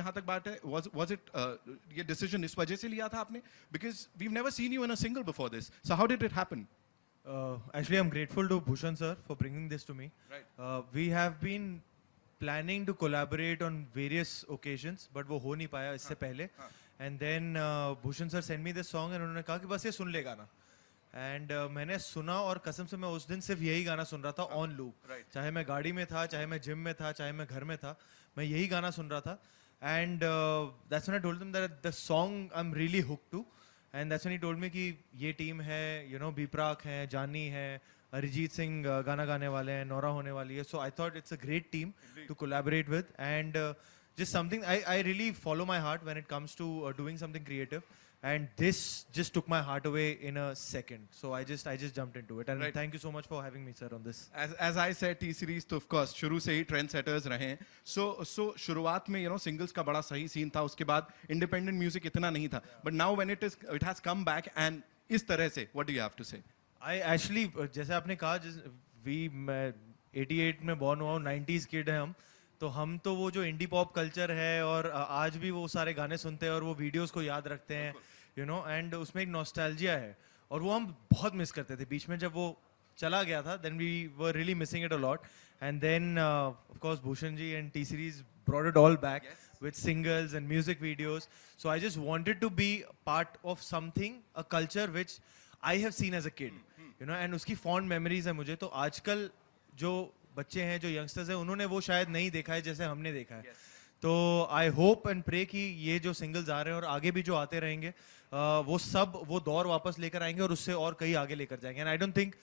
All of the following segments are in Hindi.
जहाँ तक बात है, was it ये decision इस वजह से लिया था आपने? Because we've never seen you in a single before this. So how did it happen? Actually, I'm grateful to Bhushan sir for bringing this to me. Right. We have been planning to collaborate on various occasions, but वो हो नहीं पाया इससे पहले. And then Bhushan sir sent me this song and उन्होंने कहा कि बस ये सुन ले गाना. And मैंने सुना और कसम से मैं उस दिन सिर्फ यही गाना सुन रहा था on loop. Right. चाहे मैं गाड़ी में था, चाहे मैं जिम में था, चाहे मैं घर में था, मैं यही गाना सुन रहा था. And that's when I told them that the song I'm really hooked to. And that's when he told me कि ये टीम है, you know, बीपराक है, जानी है, अरिजीत सिंह गाना गाने वाले हैं, नोरा होने वाली है. So I thought it's a great team to collaborate with, and just something I really follow my heart when it comes to doing something creative. And this just took my heart away in a second. So I just jumped into it. And thank you so much for having me, sir, on this. As I said, T series तो of course शुरू से ही trend setters रहे हैं. So शुरुआत में singles का बड़ा सही scene था. उसके बाद independent music इतना नहीं था. But now when it has come back and इस तरह से, what do you have to say? I actually जैसे आपने कहा, मैं 88 में born हुआ हूँ, 90s kid है हम. तो हम तो वो जो इंडी पॉप कल्चर है और आज भी वो सारे गाने सुनते हैं और वो वीडियोस को याद रखते हैं, यू नो, एंड उसमें एक नॉस्टैल्जिया है और वो हम बहुत मिस करते थे. बीच में जब वो चला गया था, then we were really missing it a lot. And then of course Bhushan ji and T Series brought it all back with singles and music videos. So I just wanted to be part of something, a culture which I have seen as a kid, you know, and उसकी fond memories है मुझे. तो आजकल जो बच्चे हैं, जो यंगस्टर्स हैं, उन्होंने वो शायद नहीं देखा है जैसे हमने देखा है. तो आई होप एंड प्रे कि ये जो सिंगल्स आ रहे हैं और आगे भी जो आते रहेंगे, वो सब वो दौर वापस लेकर आएंगे और उससे और कहीं आगे लेकर जाएंगे. And I don't think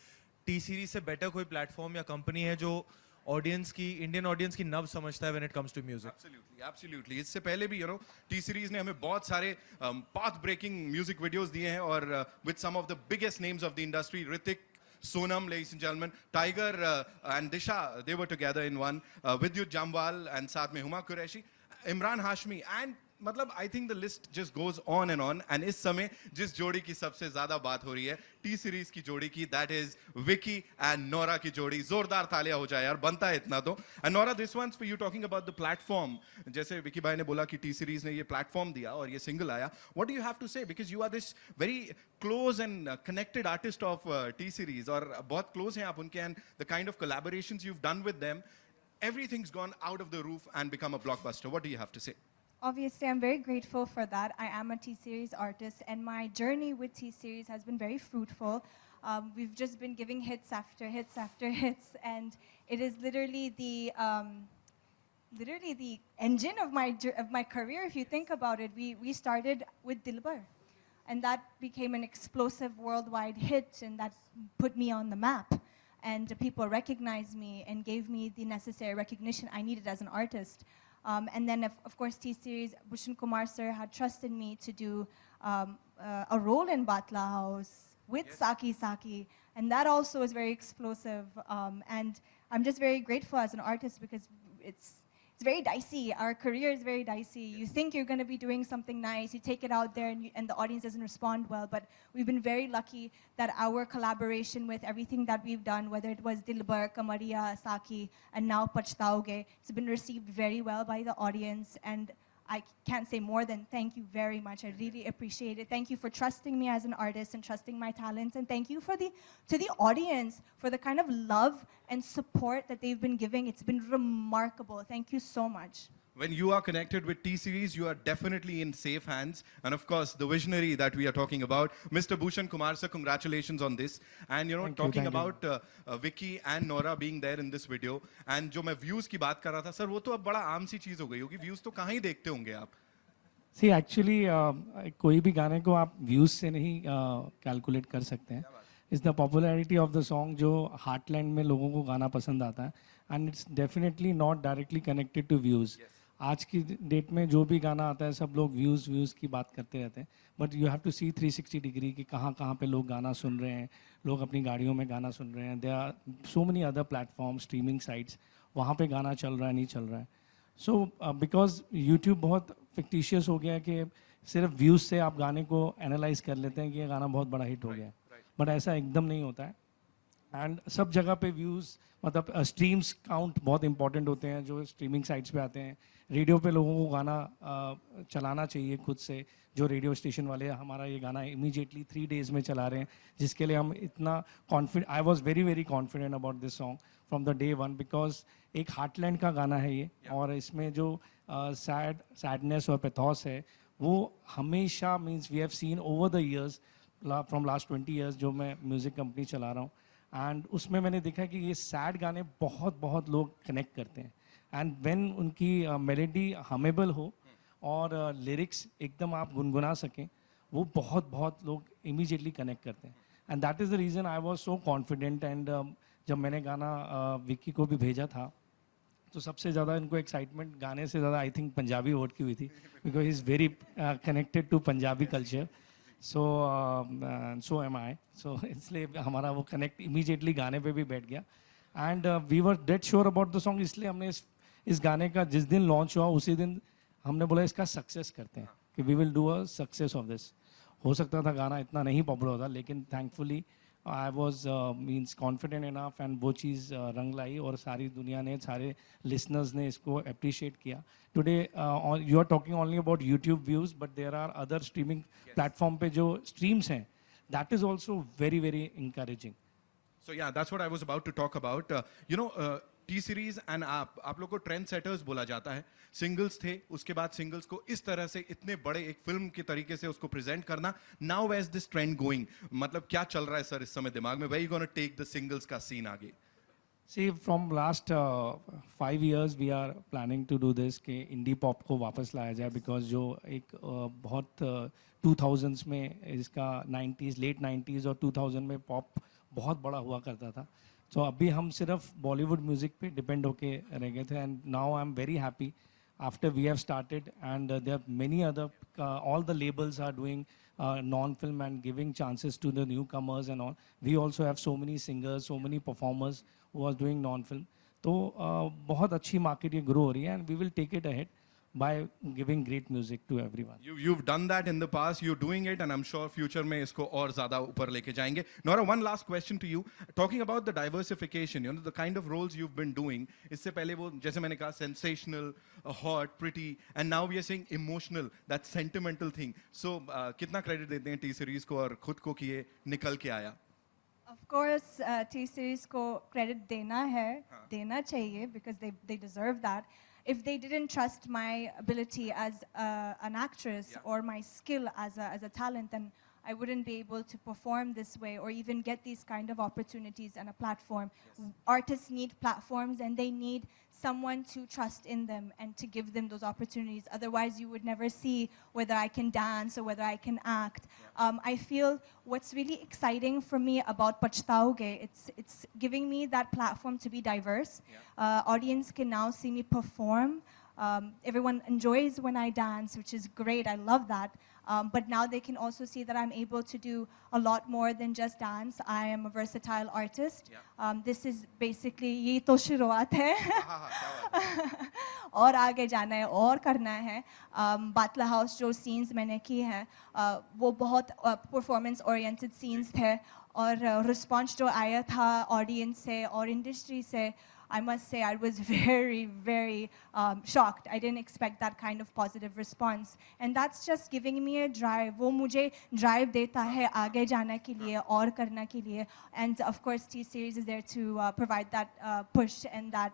T series से बेटर कोई प्लेटफॉर्म या कंपनी है जो ऑडियंस की, इंडियन ऑडियंस की नब्ज समझता है when it comes to music. Absolutely. इससे पहले भी टी सीरीज ने हमें बहुत सारे पाथ ब्रेकिंग म्यूजिक वीडियोस दिए हैं और with some of the biggest names of the industry. Hrithik, Sonam, ladies and gentlemen, Tiger and Disha, they were together in one. Vidyut Jamwal and साथ में Huma Qureshi, Imran Hashmi, and मतलब I think the list just goes on. And इस समय जिस जोड़ी की सबसे ज़्यादा बात हो रही है, टी सीरीज की जोड़ी की, that is Vicky and Nora की जोड़ी. जोरदार तालियां हो जाए यार, बनता है इतना तो. And Nora, this one's for you, talking about the platform. जैसे विकी भाई ने बोला कि टी सीरीज ने ये प्लेटफॉर्म दिया और ये सिंगल आया. What do you have to say? Because you are this very close and connected artist of T series, और बहुत close हैं आप उनके, and the kind of collaborations you've done with them, everything's gone out of the roof and become a blockbuster. What do you have to say? Obviously, I'm very grateful for that. I am a T-Series artist, and my journey with T-Series has been very fruitful. We've just been giving hits after hits after hits, and it is literally the engine of my career. If you think about it, we started with Dilbar, and that became an explosive worldwide hit, and that put me on the map. And people recognized me and gave me the necessary recognition I needed as an artist. And then, of course, T-Series, Bhushan Kumar sir had trusted me to do a role in Batla House with Saki Saki. And that also is very explosive. And I'm just very grateful as an artist because it's very dicey. Our career is very dicey. You think you're going to be doing something nice, you take it out there, and the audience doesn't respond well. But we've been very lucky that our collaboration with everything that we've done, whether it was Dilbar, Kamariya, Saki, and now Pachtaoge, it's been received very well by the audience. And I can't say more than thank you very much. I really appreciate it. Thank you for trusting me as an artist and trusting my talents. And thank you to the audience for the kind of love and support that they've been giving. It's been remarkable. Thank you so much. When you are connected with T-Series, you are definitely in safe hands. And of course, the visionary that we are talking about, Mr. Bhushan Kumar sir, congratulations on this. And talking about Vicky and Nora being there in this video. And जो मैं views की बात कर रहा था, sir, वो तो अब बड़ा आम सी चीज हो गई होगी. Views तो कहाँ ही देखते होंगे आप? See, actually, कोई भी गाने को आप views से नहीं calculate कर सकते हैं. It's the popularity of the song जो heartland में लोगों को गाना पसंद आता है. And it's definitely not directly connected to views. आज की डेट में जो भी गाना आता है सब लोग व्यूज़ की बात करते रहते हैं. But you have to see 360 degree कि कहाँ कहाँ पे लोग गाना सुन रहे हैं. लोग अपनी गाड़ियों में गाना सुन रहे हैं. There are so many other platform, streaming sites, वहाँ पे गाना चल रहा है, नहीं चल रहा है. सो बिकॉज यूट्यूब बहुत फिक्टिशियस हो गया है कि सिर्फ व्यूज़ से आप गाने को एनालाइज कर लेते हैं कि ये गाना बहुत बड़ा हिट हो गया है. बट ऐसा एकदम नहीं होता है. एंड सब जगह पे व्यूज़ मतलब स्ट्रीम्स काउंट बहुत इंपॉर्टेंट होते हैं जो स्ट्रीमिंग साइट्स पे आते हैं। रेडियो पे लोगों को गाना चलाना चाहिए खुद से, जो रेडियो स्टेशन वाले हमारा ये गाना इमीडिएटली 3 days में चला रहे हैं, जिसके लिए हम इतना confident, I was very very confident about this song from the day one, because एक हार्टलैंड का गाना है ये, और इसमें जो सैडनेस और पैथोस है वो हमेशा means we have seen over the years from last 20 years जो मैं म्यूज़िक कंपनी चला रहा हूँ, एंड उसमें मैंने देखा कि ये सैड गाने बहुत बहुत लोग कनेक्ट करते हैं, एंड व्हेन उनकी मेलेडी हमेबल हो और लिरिक्स एकदम आप गुनगुना सकें, वो बहुत बहुत लोग इमीडिएटली कनेक्ट करते हैं, and that is the reason I was so confident. And जब मैंने गाना विक्की को भी भेजा था, तो सबसे ज़्यादा इनको एक्साइटमेंट गाने से ज़्यादा आई थिंक पंजाबी वर्ड की हुई थी, because he is very connected to Punjabi culture, so am I, so इसलिए हमारा वो कनेक्ट इमीडिएटली गाने पे भी बैठ गया, and we were dead sure about the song. इसलिए हमने इस गाने का जिस दिन लॉन्च हुआ उसी दिन हमने बोला इसका सक्सेस करते हैं, कि we will do a success of this. हो सकता था गाना इतना नहीं पॉपुलर होता, लेकिन thankfully I was means confident enough, and वो चीज़ रंग लाई और सारी दुनिया ने, सारे लिसनर्स ने इसको अप्रिशिएट किया। Today you are talking only about YouTube views, but there are other streaming platform पे जो स्ट्रीम्स हैं, that is also very very encouraging. So yeah, that's what I was about to talk about. T series and आप लोग को ट्रेंड सेटर्स बोला जाता है। सिंगल्स थे, उसके बाद सिंगल्स को इस तरह से इतने बड़े एक फिल्म के तरीके से उसको प्रेजेंट करना। Now where is this trend going, मतलब क्या चल रहा है सर इस समय दिमाग में? Where you gonna take the singles का सीन आगे? See, from last 5 years we are planning to do this कि इंडी पॉप को वापस लाया जाए, बिकॉज जो एक बहुत 2000s में इसका 90s लेट 90s और 2000 में पॉप बहुत बड़ा हुआ करता था, तो अभी हम सिर्फ बॉलीवुड म्यूज़िक पे डिपेंड होके रह गए थे, and now I am very happy after we have started, and there are many other all the labels are doing non-film and giving chances to the newcomers and all. We also have so many singers, so many performers who are doing non-film, तो बहुत अच्छी मार्केट ये ग्रो हो रही है, and we will take it ahead by giving great music to everyone. You've done that in the past, you're doing it, and I'm sure future में इसको और ज़्यादा ऊपर लेके जाएंगे. Nora, one last question to you. Talking about the diversification, the kind of roles you've been doing. इससे पहले वो जैसे मैंने कहा sensational, hot, pretty, and now we are saying emotional, that sentimental thing. So कितना credit देते हैं T series को और खुद को कि ये निकल के आया? Of course, T series को credit देना है, देना चाहिए, because they deserve that. If they didn't trust my ability as an actress or my skill as a talent, then I wouldn't be able to perform this way or even get these kind of opportunities and a platform. Artists need platforms, and they need someone to trust in them and to give them those opportunities. Otherwise, you would never see whether I can dance or whether I can act. I feel what's really exciting for me about Pachtaoge, it's giving me that platform to be diverse. Audience can now see me perform. Everyone enjoys when I dance, which is great. I love that. But now they can also see that I'm able to do a lot more than just dance. I am a versatile artist. This is basically ये तो शुरुआत है और आगे जाना है और करना है. बाटला हाउस जो scenes मैंने की हैं वो बहुत performance oriented scenes थे, और response जो आया था audience से और industry से, I must say I was very, very shocked. I didn't expect that kind of positive response. And that's just giving me a drive. वो मुझे drive देता है आगे जाने के लिए और करने के लिए. And of course, T-Series is there to provide that push and that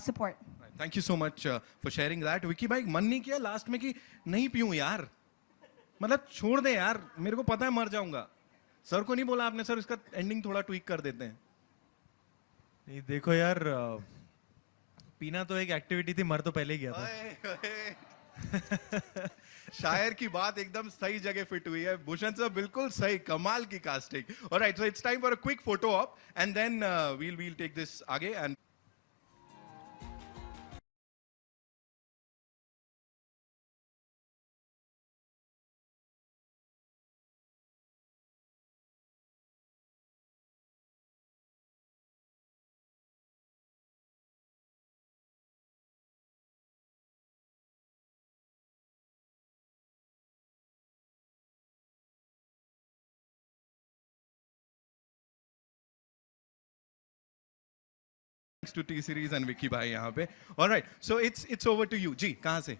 support. Thank you so much for sharing that. Vicky भाई, मन नहीं किया लास्ट में कि नहीं पीऊं यार, मतलब छोड़ दे यार, मेरे को पता है मर जाऊंगा? सर को नहीं बोला आपने, सर इसका एंडिंग थोड़ा ट्वीक कर देते हैं? नहीं देखो यार, पीना तो एक एक्टिविटी थी, मर तो पहले ही गया था. शायर की बात एकदम सही जगह फिट हुई है. भूषण सर बिल्कुल सही, कमाल की casting. Alright, so it's time for a quick photo op, and then we'll take this आगे. And to T series and Vicky bhai यहाँ पे. All right, so it's over to you. जी, कहाँ से?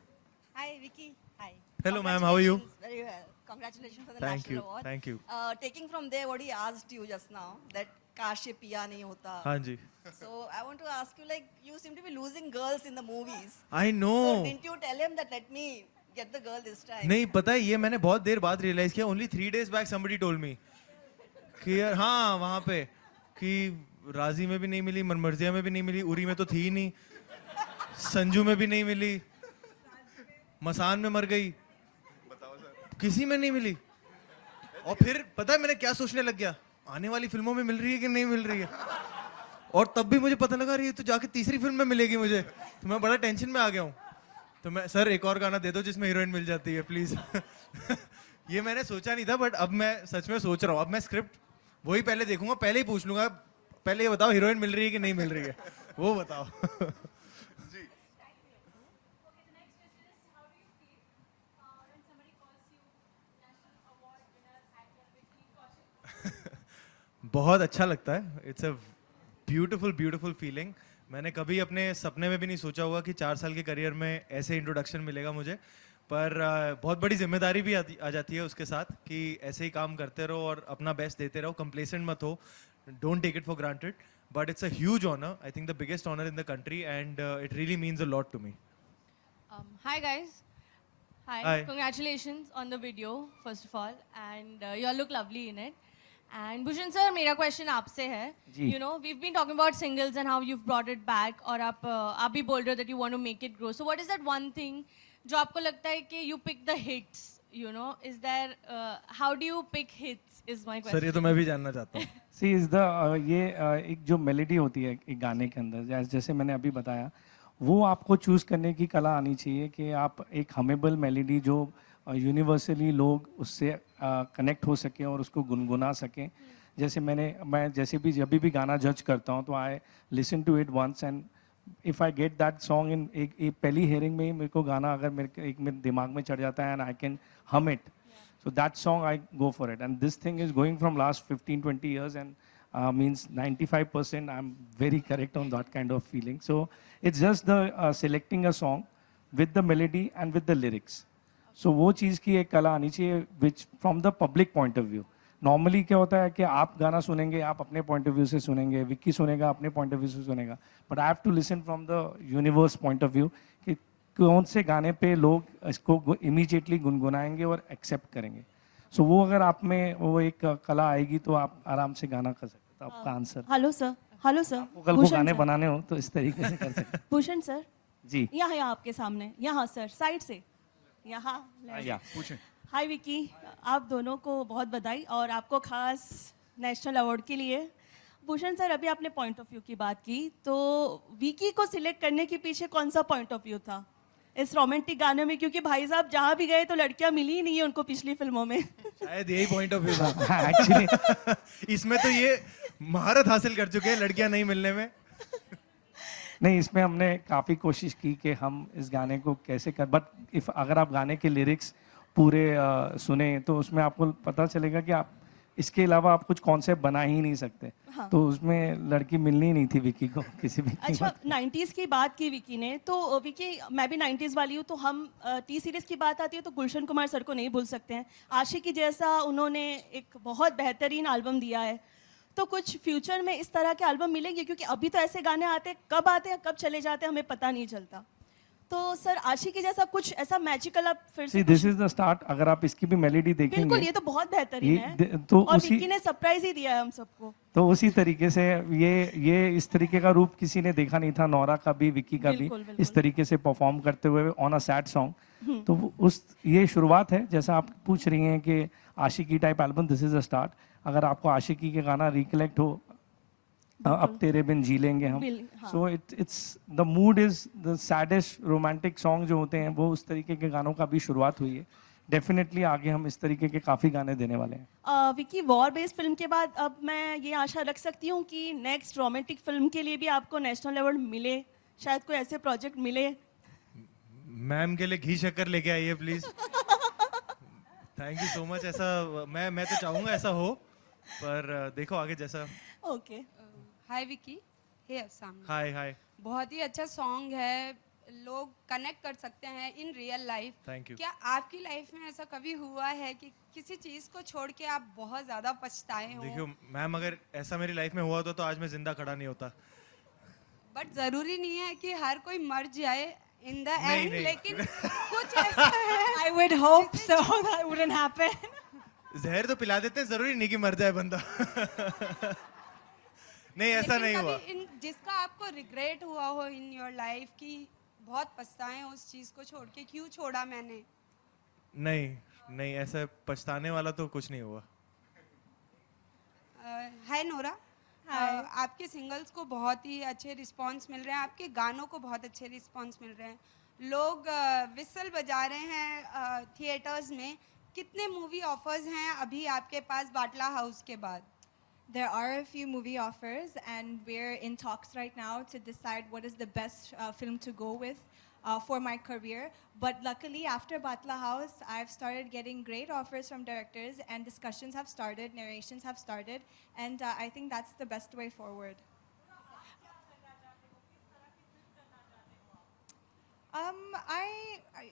Hi, Vicky. Hi. Hello, ma'am. How are you? Congratulations. Very well. Congratulations for the Thank national you. award. Thank you. Taking from there what he asked you just now, that काश ये पिया नहीं होता. हाँ जी. So I want to ask you, like, you seem to be losing girls in the movies. I So know. didn't you tell him that let me get the girl this time? नहीं पता है ये मैंने बहुत देर बाद रियलाइज किया. Only 3 days back somebody told me कि यार हाँ वहाँ पे कि राजी में भी नहीं मिली, मनमर्जिया में भी नहीं मिली, उरी में तो थी ही नहीं, संजू में भी नहीं मिली, मसान में मर गई, किसी में नहीं मिली. और फिर पता है मैंने क्या सोचने लग गया, आने वाली फिल्मों में मिल रही है कि नहीं मिल रही है. और तब भी मुझे पता लगा ये तो जाके तीसरी फिल्म में मिलेगी मुझे. तो मैं बड़ा टेंशन में आ गया हूँ. तो मैं सर एक और गाना दे दो जिसमें हीरोइन मिल जाती है प्लीज. ये मैंने सोचा नहीं था बट अब मैं सच में सोच रहा हूँ. अब मैं स्क्रिप्ट वही पहले देखूंगा, पहले ही पूछ लूंगा पहले ये बताओ हीरोइन मिल रही है कि नहीं मिल रही है, वो बताओ. बहुत अच्छा लगता है. It's a beautiful beautiful feeling. मैंने कभी अपने सपने में भी नहीं सोचा होगा कि 4 साल के करियर में ऐसे इंट्रोडक्शन मिलेगा मुझे. पर बहुत बड़ी जिम्मेदारी भी आ जाती है उसके साथ कि ऐसे ही काम करते रहो और अपना बेस्ट देते रहो, कंप्लेसेंट मत हो, don't take it for granted. But it's a huge honour, I think the biggest honour in the country and it really means a lot to me. Hi guys. Hi. Hi. Congratulations on the video first of all, and you all look lovely in it. And Bhushan sir, मेरा question आपसे है. जी. You know, we've been talking about singles and how you've brought it back, और आप भी बोल रहे हो that you want to make it grow. So what is that one thing जो आपको लगता है कि you pick the hits? You know, is there how do you pick hits? Is my question. Sir ये तो मैं भी जानना चाहता हूँ. सी इज द ये एक जो मेलेडी होती है एक गाने के अंदर, जैसे मैंने अभी बताया, वो आपको चूज करने की कला आनी चाहिए कि आप एक हमेबल मेलेडी जो यूनिवर्सली लोग उससे कनेक्ट हो सकें और उसको गुनगुना सकें. जैसे मैं जैसे भी जब भी गाना जज करता हूँ तो I listen to it once and if I get that song in एक पहली हेयरिंग में ही मेरे को गाना अगर मेरे दिमाग में चढ़ जाता है एंड आई कैन हम it, so that song I go for it. And this thing is going from last 15-20 years and means 95% I'm very correct on that kind of feeling. So it's just the selecting a song with the melody and with the lyrics. So वो चीज़ की एक कला आनी चाहिए which from the public point of view. Normally क्या होता है कि आप गाना सुनेंगे, आप अपने point of view से सुनेंगे, विक्की सुनेगा अपने point of view से सुनेगा, but I have to listen from the universe point of view कि कौन से गाने पे लोग इसको इमीडिएटली गुनगुनाएंगे और एक्सेप्ट करेंगे. सो वो अगर आप में वो एक कला आएगी तो आप आराम से गाना कर सकते हैं. तो आपका answer hello sir. Hello sir. कल को गाने बनाने हो तो इस तरीके से कर सकते हैं. भूषण सर, जी यहाँ यहाँ आपके सामने, यहाँ सर साइड से, यहाँ. या पूछें. हाय विकी, आप दोनों को बहुत बधाई और आपको खास नेशनल अवार्ड के लिए. भूषण सर, अभी आपने पॉइंट ऑफ व्यू की बात की, तो विकी को सिलेक्ट करने के पीछे कौन सा पॉइंट ऑफ व्यू था इस रोमांटिक गाने में? क्योंकि भाई साहब जहाँ भी गए तो लड़कियां मिली ही नहीं है उनको पिछली फिल्मों में. शायद यही पॉइंट ऑफ व्यू था. एक्चुअली इसमें तो ये महारत हासिल कर चुके हैं लड़कियां नहीं मिलने में. नहीं, इसमें हमने काफ़ी कोशिश की कि हम इस गाने को कैसे कर, बट इफ अगर आप गाने के लिरिक्स पूरे सुने तो उसमें आपको पता चलेगा कि आप इसके अलावा आप कुछ कॉन्सेप्ट बना ही नहीं सकते. हाँ. तो उसमें लड़की मिलनी ही नहीं थी विकी को किसी भी अच्छा, 90s की बात की विकी ने, तो विकी मैं भी 90s वाली हूँ, तो हम टी सीरीज की बात आती है तो गुलशन कुमार सर को नहीं भूल सकते हैं. आशिकी जैसा उन्होंने एक बहुत बेहतरीन एल्बम दिया है. तो कुछ फ्यूचर में इस तरह के एल्बम मिलेंगे? क्योंकि अभी तो ऐसे गाने आते हैं, कब आते हैं कब चले जाते हैं हमें पता नहीं चलता. तो सर आशिकी जैसा कुछ ऐसा मैजिकल आप फिर से दिस इज द स्टार्ट. अगर आप इसकी भी मेलोडी बिल्कुल, देखेंगे ये तो बहुत बेहतरीन है तो और उसी विकी ने सरप्राइज ही दिया है हम सबको. तो उसी तरीके से ये इस तरीके का रूप किसी ने देखा नहीं था. नौरा का भी, विकी का भी बिल्कुल, बिल्कुल. इस तरीके से परफॉर्म करते हुए ऑन अ सैड सॉन्ग. तो ये शुरुआत है. जैसा आप पूछ रही हैं कि Aashiqui type album, this is a start. अगर आपको आशिकी के गाना रिकलेक्ट हो, अब तेरे बिन जी लेंगे हम, हाँ. So it's the mood is the saddest romantic song जो होते हैं वो उस तरीके के गानों का भी शुरुआत हुई है. डेफिनेटली आगे हम इस तरीके के काफ़ी गाने देने वाले हैं. विकी, वॉर बेस्ड फिल्म के बाद अब मैं ये आशा रख सकती हूँ कि नेक्स्ट रोमांटिक फिल्म के लिए भी आपको नेशनल अवार्ड मिले, शायद कोई ऐसे प्रोजेक्ट मिले. मैम के लिए घी शक्कर लेके आइए please. Thank you so much. ऐसा मैं तो चाहूंगा ऐसा हो, पर देखो आगे जैसा. ओके. Hi Vicky. हे अफसान, हाय हाय, बहुत ही अच्छा सॉन्ग है, लोग कनेक्ट कर सकते हैं in real life. Thank you. क्या आपकी लाइफ में ऐसा कभी हुआ है कि किसी चीज़ को छोड़ के आप बहुत ज़्यादा पछताए हो? देखियो मैम, अगर ऐसा मेरी लाइफ में हुआ तो आज मैं जिंदा खड़ा नहीं होता। बट ज़रूरी नहीं है कि हर कोई मर जाए इन द नहीं, एंड, नहीं। लेकिन कुछ ऐसा है। I would hope so. That wouldn't happen. जहर तो पिला देते हैं, जरूरी नहीं कि मर जाए बंदा। नहीं, ऐसा लेकिन नहीं कभी हुआ। जिसका आपको रिग्रेट हुआ हो इन योर लाइफ कि बहुत पछताए हैं उस चीज़ को छोड़ के, क्यों छोड़ा मैंने? नहीं नहीं, ऐसा पछताने वाला तो कुछ नहीं हुआ। हाय नोरा, Hi. आपके सिंगल्स को बहुत ही अच्छे रिस्पांस मिल रहे हैं, आपके गानों को बहुत अच्छे रिस्पांस मिल रहे हैं, लोग विसल बजा रहे हैं थिएटर्स में। कितने मूवी ऑफर्स हैं अभी आपके पास बाटला हाउस के बाद? There are a few movie offers, and we're in talks right now to decide what is the best film to go with for my career. But luckily, after Batla House, I've started getting great offers from directors, and discussions have started, narrations have started, and I think that's the best way forward.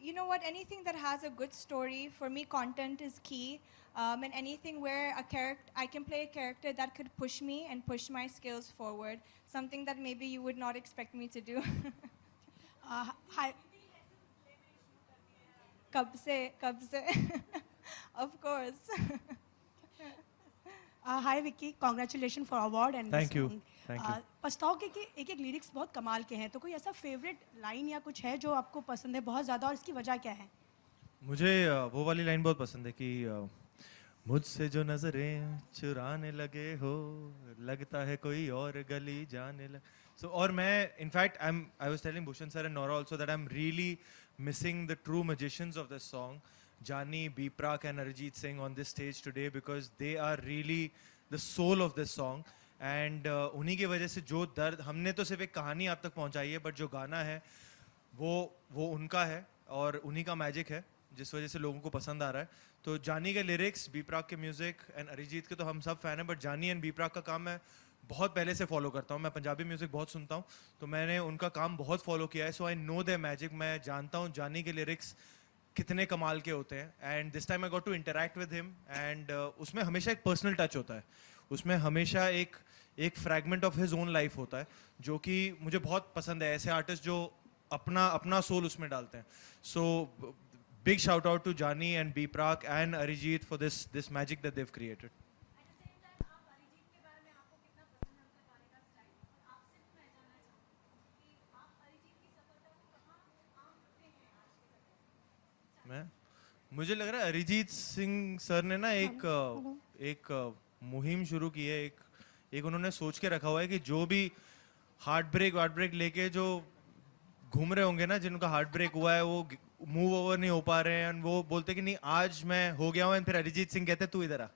You know what? Anything that has a good story, for me, content is key. And anything where I can play a character that could push me and push my skills forward. Something that maybe you would not expect me to do. हाय कब से? Of course. Hi Vicky, congratulation for award and Thank you, thank you. पछताओगे कि एक एक लिरिक्स बहुत कमाल के हैं, तो कोई ऐसा फेवरेट लाइन या कुछ है जो आपको पसंद है बहुत ज़्यादा, और इसकी वजह क्या है? मुझे वो वाली लाइन बहुत पसंद है कि मुझसे जो नजरें चुराने लगे हो, लगता है कोई और गली जाने लग। सो और मैं in fact I was telling Bhushan sir and Nora also that I am really missing the true magicians of this song, Jani, B Prak and Arijit Singh on this stage today, because they are really the soul of this song. And उन्हीं की वजह से जो दर्द, हमने तो सिर्फ एक कहानी आप तक पहुंचाई है, बट जो गाना है वो उनका है और उन्हीं का मैजिक है, जिस वजह से लोगों को पसंद आ रहा है। तो जानी के लिरिक्स, बी प्राक के म्यूजिक एंड अरिजीत के तो हम सब फैन हैं, बट जानी एंड बी प्राक का काम मैं बहुत पहले से फॉलो करता हूँ। मैं पंजाबी म्यूजिक बहुत सुनता हूँ, तो मैंने उनका काम बहुत फॉलो किया है। सो आई नो देयर मैजिक। मैं जानता हूँ जानी के लिरिक्स कितने कमाल के होते हैं। And this time I got to interact with him, and उसमें हमेशा एक पर्सनल टच होता है, उसमें हमेशा एक fragment of his own life होता है, जो कि मुझे बहुत पसंद है। ऐसे आर्टिस्ट जो अपना सोल उसमें डालते हैं। सो big shout out to Jani and B Prak and Arijit for this magic that they've created. मैं मुझे लग रहा है अरिजीत सिंह सर ने ना एक मुहिम शुरू की है, एक उन्होंने सोच के रखा हुआ है कि जो भी हार्ट ब्रेक लेके जो घूम रहे होंगे ना, जिनका हार्ट ब्रेक हुआ है, वो मूव ओवर नहीं हो पा रहे हैं, वो बोलते कि नहीं आज मैं हो गया हूँ, फिर अरिजीत सिंह कहते तू इधर आ।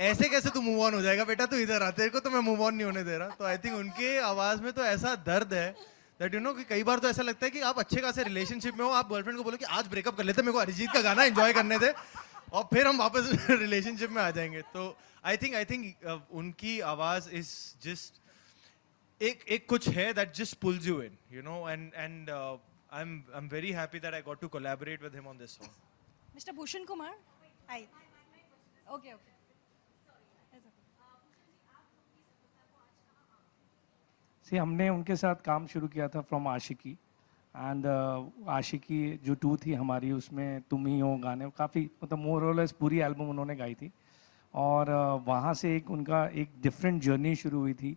ऐसे कैसे तू मूव ऑन हो जाएगा बेटा, तू इधर आ, तेरे को तो मैं मूव ऑन नहीं होने दे रहा। तो आई थिंक उनके आवाज में तो ऐसा दर्द है दैट यू नो कि कई बार तो ऐसा लगता है कि आप अच्छे खासे रिलेशनशिप में हो, आप गर्लफ्रेंड को बोलो कि आज ब्रेकअप कर लेते, मेरे को अरिजीत का गाना एंजॉय करने दे और फिर हम वापस रिलेशनशिप में आ जाएंगे। तो आई थिंक उनकी आवाज इज जस्ट एक कुछ है that just pools you in, you know, and I'm very happy that I got to collaborate with him on this song. Mr. Bhushan Kumar, Hi. okay. See, हमने उनके साथ काम शुरू किया था फ्रॉम आशिकी, एंड आशिकी जो 2 थी हमारी, उसमें तुम ही हो गाने काफ़ी, मतलब मोर और लेस पूरी एल्बम उन्होंने गाई थी। और वहाँ से उनका एक डिफरेंट जर्नी शुरू हुई थी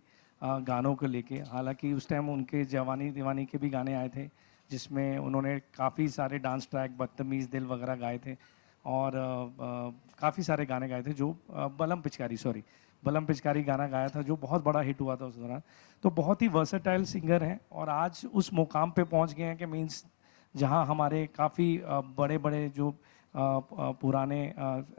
गानों को लेके। हालांकि उस टाइम उनके जवानी दीवानी के भी गाने आए थे, जिसमें उन्होंने काफ़ी सारे डांस ट्रैक, बदतमीज़ दिल वगैरह गाए थे, और काफ़ी सारे गाने गाए थे। जो बलम पिचकारी गाना गाया था, जो बहुत बड़ा हिट हुआ था उस दौरान। तो बहुत ही वर्सेटाइल सिंगर हैं, और आज उस मुकाम पे पहुंच गए हैं कि मीन्स जहां हमारे काफ़ी बड़े बड़े जो पुराने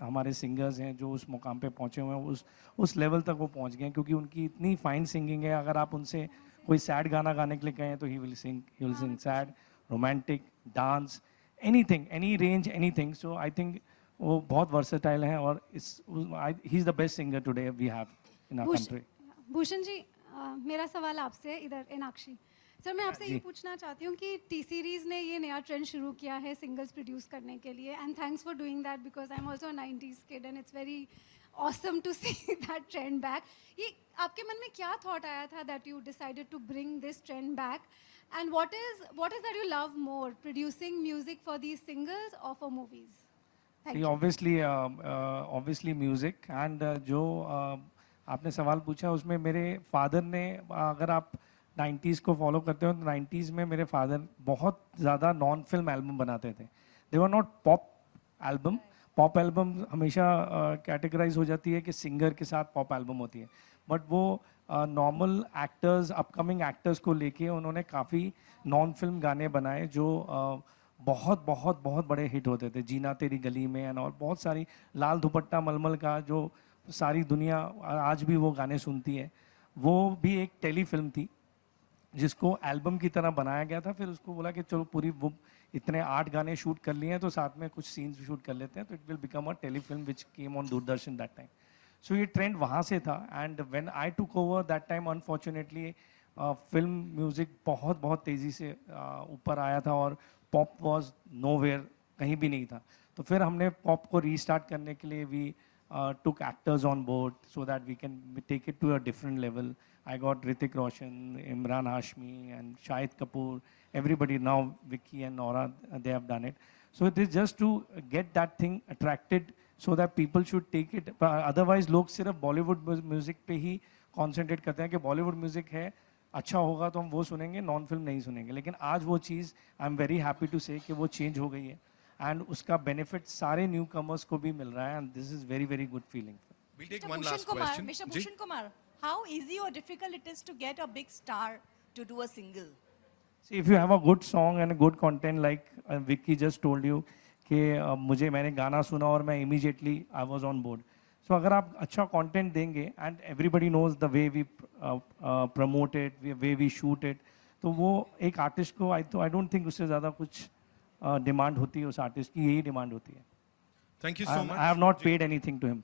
हमारे सिंगर्स हैं जो उस मुकाम पे पहुंचे हुए हैं, उस लेवल तक वो पहुंच गए हैं, क्योंकि उनकी इतनी फाइन सिंगिंग है। अगर आप उनसे कोई सैड गाना गाने के लिए कहें तो he will sing sad, romantic, dance, anything, any range, anything. So I think वो बहुत वर्सेटाइल हैं, और he is the best singer today we have in our country. Bhushan ji, मेरा सवाल आपसे इधर एनाक्षी सर, मैं आपसे ये जी। पूछना चाहती हूँ कि टी सीरीज़ ने ये नया ट्रेंड शुरू किया है सिंगल्स प्रोड्यूस करने के लिए, and thanks for doing that because I am also 90s kid and it's very awesome to see that trend back. ये आपके मन में क्या थॉट आया था that you decided to bring this trend back, and what is that you love more, producing music for these singles or for movies? Thank See, you. obviously music and जो आपने सवाल पूछा उसमें मेरे फादर ने, अगर आप 90s को फॉलो करते हो तो 90s में मेरे फादर बहुत ज़्यादा नॉन फिल्म एल्बम बनाते थे. They were not pop album. Pop album हमेशा कैटेगराइज हो जाती है कि सिंगर के साथ पॉप एल्बम होती है, बट वो नॉर्मल एक्टर्स, अपकमिंग एक्टर्स को लेके उन्होंने काफ़ी नॉन फिल्म गाने बनाए जो बहुत बहुत बहुत बड़े हिट होते थे. जीना तेरी गली में एंड और बहुत सारी, लाल दुपट्टा मलमल का जो सारी दुनिया आज भी वो गाने सुनती है, वो भी एक टेली फिल्म थी जिसको एल्बम की तरह बनाया गया था. फिर उसको बोला कि चलो पूरी वो इतने 8 गाने शूट कर लिए हैं तो साथ में कुछ सीन्स भी शूट कर लेते हैं, तो it will become a tele film which came on Doordarshan that time. So ये ट्रेंड वहाँ से था. And when I took over that time unfortunately film music बहुत बहुत तेज़ी से ऊपर आया था और पॉप वॉज नोवेयर, कहीं भी नहीं था. तो फिर हमने पॉप को रीस्टार्ट करने के लिए we took actors on board so that we can take it to a different level. I got Hrithik Roshan, Imran Hashmi and Shahid Kapoor, everybody now, Vicky and Nora, they have done it. So it is just to get that thing attracted so that people should take it. Otherwise लोग सिर्फ बॉलीवुड म्यूजिक पे ही कॉन्सेंट्रेट करते हैं कि बॉलीवुड म्यूजिक है, अच्छा होगा तो हम वो सुनेंगे, नॉन फिल्म नहीं सुनेंगे. लेकिन आज वो चीज़ I am very happy to say कि वो चेंज हो गई है एंड उसका बेनिफिट सारे न्यू कमर्स को भी मिल रहा है. And this is very very good feeling. We'll take Mr. one Bhushan last Kumar, question. Mr. Ji? Bhushan Kumar, how easy or difficult it is to get a big star to do a single? See, if you have a good song and a good content like Vicky just told you कि मैंने गाना सुना और मैं immediately I was on board. So अगर आप अच्छा content देंगे and everybody knows the way we promote it, the way we shoot it, तो वो एक आर्टिस्ट को I don't think उससे ज़्यादा कुछ डिमांड होती है. उस आर्टिस्ट की यही डिमांड होती है. Thank you so much. I have not paid anything to him.